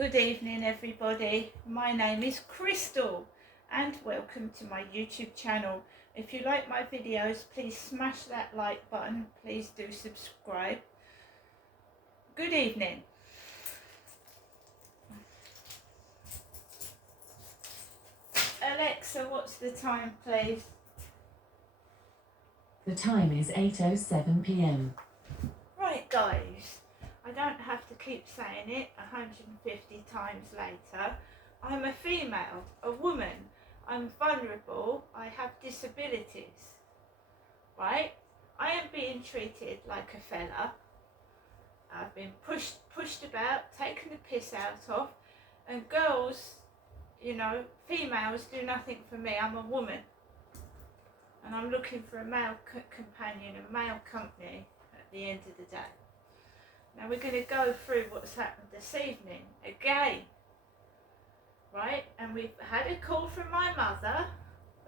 Good evening everybody, my name is Crystal and welcome to my YouTube channel. If you like my videos, please smash that like button, please do subscribe. Good evening. Alexa, what's the time please? The time is 8:07 p.m. Right guys, I don't have to keep saying it 150 times later. I'm a female, a woman, I'm vulnerable, I have disabilities, right? I am being treated like a fella. I've been pushed about, taken the piss out of, and girls, you know, females do nothing for me. I'm a woman and I'm looking for a male companion, a male company at the end of the day. Now we're going to go through what's happened this evening again, right? And we've had a call from my mother.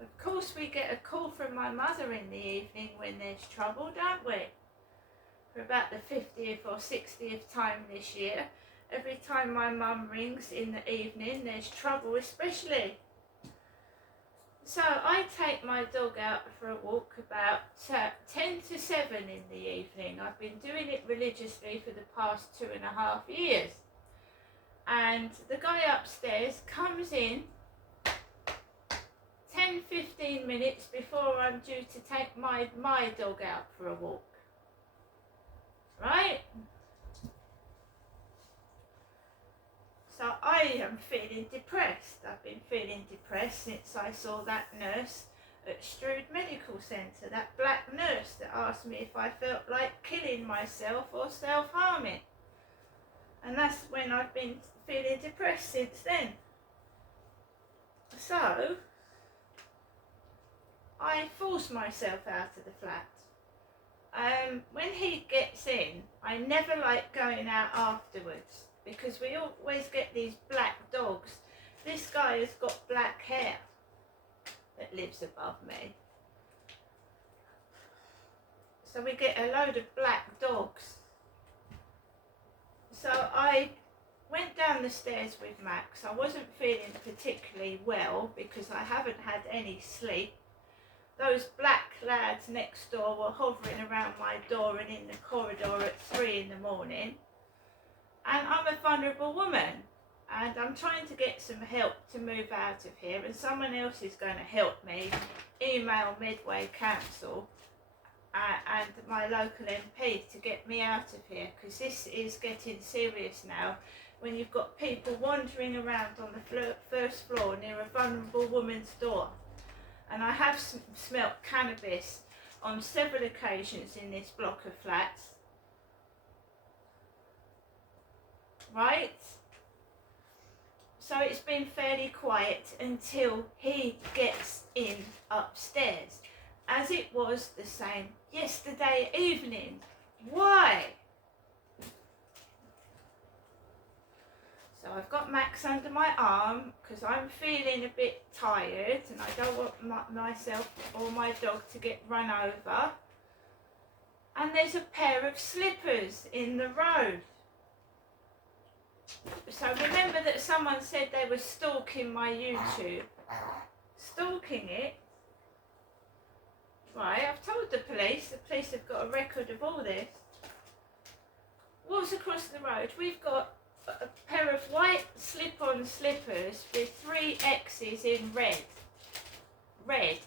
Of course we get a call from my mother in the evening when there's trouble, don't we? For about the 50th or 60th time this year, every time my mum rings in the evening there's trouble, especially. So I take my dog out for a walk about 10 to 7 in the evening. I've been doing it religiously for the past 2.5 years. And the guy upstairs comes in 10-15 minutes before I'm due to take my dog out for a walk. Right? So I am feeling depressed. I've been feeling depressed since I saw that nurse at Strood Medical Centre, that black nurse that asked me if I felt like killing myself or self-harming. And that's when I've been feeling depressed since then. So I force myself out of the flat. When he gets in, I never like going out afterwards because we always get these black dogs. This guy has got black hair that lives above me. So we get a load of black dogs. So I went down the stairs with Max. I wasn't feeling particularly well because I haven't had any sleep. Those black lads next door were hovering around my door and in the corridor at 3 in the morning. And I'm a vulnerable woman and I'm trying to get some help to move out of here, and someone else is going to help me. Email Medway Council and my local MP to get me out of here, because this is getting serious now when you've got people wandering around on the first floor near a vulnerable woman's door. And I have smelt cannabis on several occasions in this block of flats. Right? So it's been fairly quiet until he gets in upstairs. As it was the same yesterday evening. Why? So I've got Max under my arm because I'm feeling a bit tired and I don't want myself or my dog to get run over. And there's a pair of slippers in the road. So remember that someone said they were stalking my YouTube. Stalking it. Right, I've told the police have got a record of all this. What's across the road? We've got a pair of white slip-on slippers with 3 X's in red. Red.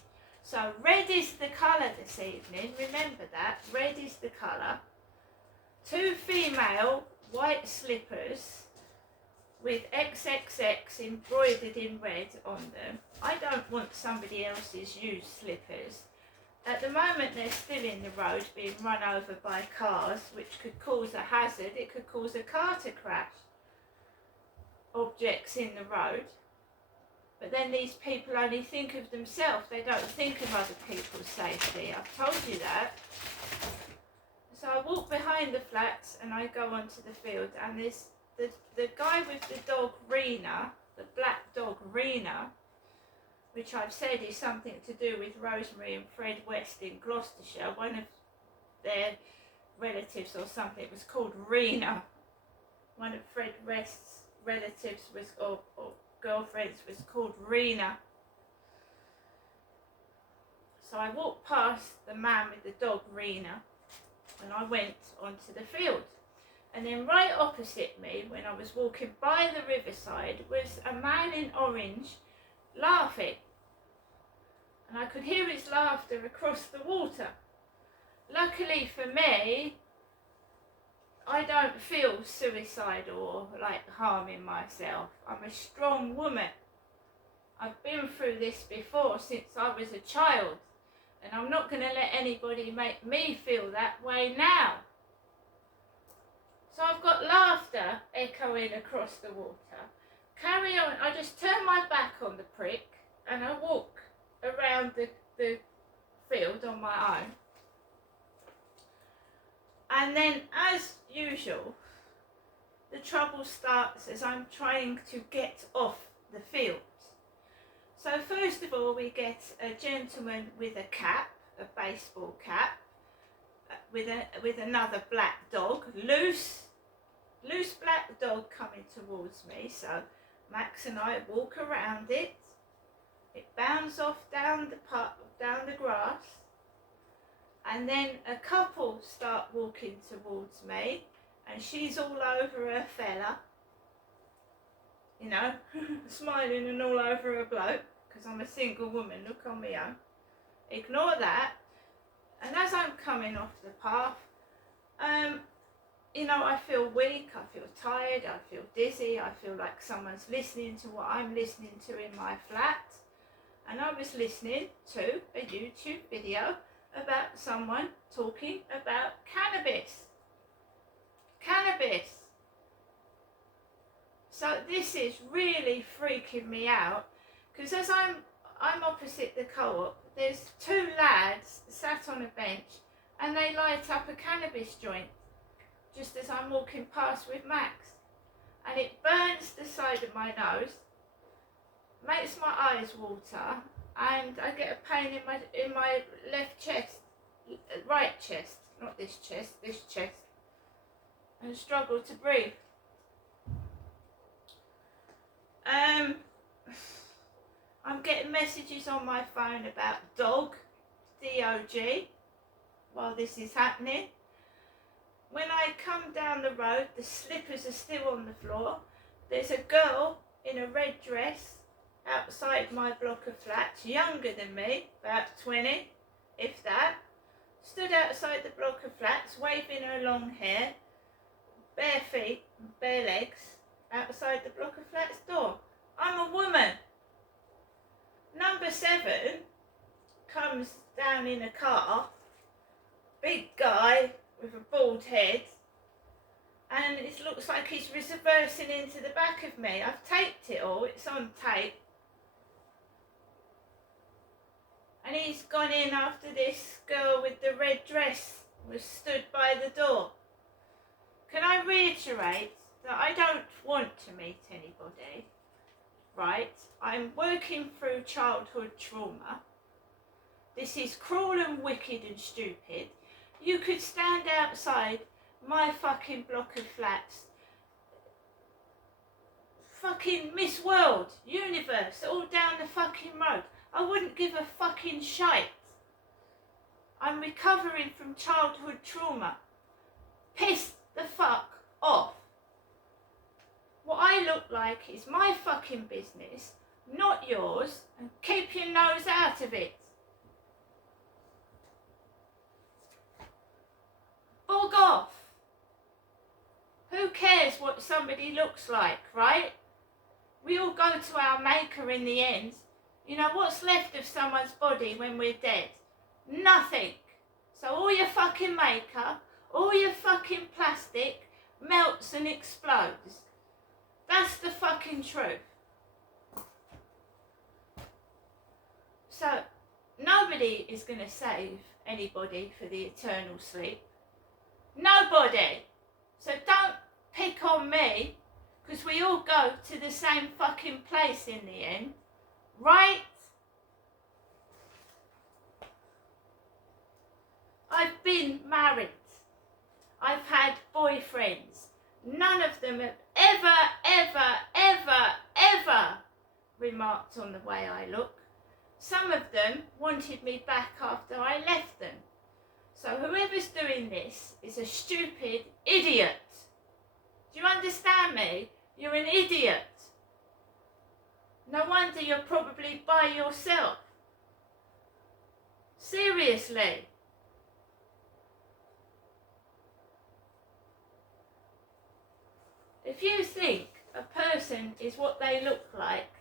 So red is the colour this evening, remember that. Red is the colour. 2 female white slippers with XXX embroidered in red on them. I don't want somebody else's used slippers. At the moment they're still in the road being run over by cars, which could cause a hazard. It could cause a car to crash. Objects in the road. But then these people only think of themselves. They don't think of other people's safety. I've told you that. So I walk behind the flats and I go onto the field, and there's the guy with the dog Rena, the black dog Rena, which I've said is something to do with Rosemary and Fred West in Gloucestershire. One of their relatives or something was called Rena. One of Fred West's relatives was or girlfriends was called Rena. So I walked past the man with the dog Rena, and I went onto the field. And then right opposite me, when I was walking by the riverside, was a man in orange laughing. And I could hear his laughter across the water. Luckily for me, I don't feel suicidal or like harming myself. I'm a strong woman. I've been through this before since I was a child, and I'm not going to let anybody make me feel that way now. So I've got laughter echoing across the water. Carry on. I just turn my back on the prick and I walk around the field on my own. And then, as usual, the trouble starts as I'm trying to get off the field. So first of all, we get a gentleman with a cap, a baseball cap, with another black dog, loose black dog coming towards me. So Max and I walk around it. It bounds off down the grass, and then a couple start walking towards me, and she's all over her fella, you know, smiling and all over her bloke, because I'm a single woman, look on me own. Ignore that. And as I'm coming off the path, you know, I feel weak, I feel tired, I feel dizzy, I feel like someone's listening to what I'm listening to in my flat. And I was listening to a YouTube video about someone talking about cannabis. Cannabis. So this is really freaking me out, because as I'm opposite the co-op, there's two lads sat on a bench and they light up a cannabis joint just as I'm walking past with Max, and it burns the side of my nose, makes my eyes water, and I get a pain in my left chest, right chest, not this chest, and struggle to breathe. I'm getting messages on my phone about dog, D-O-G, while this is happening. When I come down the road, the slippers are still on the floor. There's a girl in a red dress outside my block of flats, younger than me, about 20, if that, stood outside the block of flats, waving her long hair, bare feet, bare legs, outside the block of flats door. I'm a woman. Number 7 comes down in a car, big guy with a bald head, and it looks like he's reversing into the back of me. I've taped it all, it's on tape. And he's gone in after this girl with the red dress was stood by the door. Can I reiterate that I don't want to meet anybody, right? I'm working through childhood trauma. This is cruel and wicked and stupid. You could stand outside my fucking block of flats, fucking Miss World, Universe, all down the fucking road. I wouldn't give a fucking shite. I'm recovering from childhood trauma. Piss the fuck off. What I look like is my fucking business, not yours, and keep your nose out of it. Bog off. Who cares what somebody looks like, right? We all go to our maker in the end. You know, what's left of someone's body when we're dead? Nothing. So all your fucking makeup, all your fucking plastic melts and explodes. That's the fucking truth. So nobody is going to save anybody for the eternal sleep. Nobody. So don't pick on me, because we all go to the same fucking place in the end, right? I've been married. I've had boyfriends. None of them have ever, remarked on the way I look. Some of them wanted me back after I left them. So whoever's doing this is a stupid idiot. Do you understand me? You're an idiot. No wonder you're probably by yourself. Seriously. If you think a person is what they look like,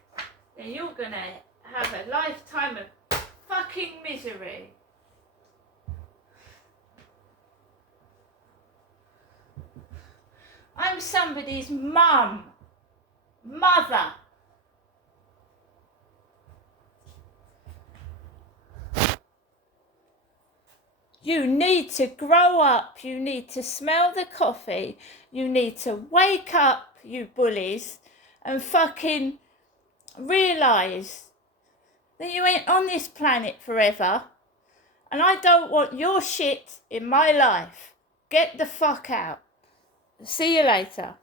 then you're going to have a lifetime of fucking misery. I'm somebody's mother. You need to grow up, you need to smell the coffee, you need to wake up, you bullies, and fucking realise that you ain't on this planet forever, and I don't want your shit in my life. Get the fuck out. See you later.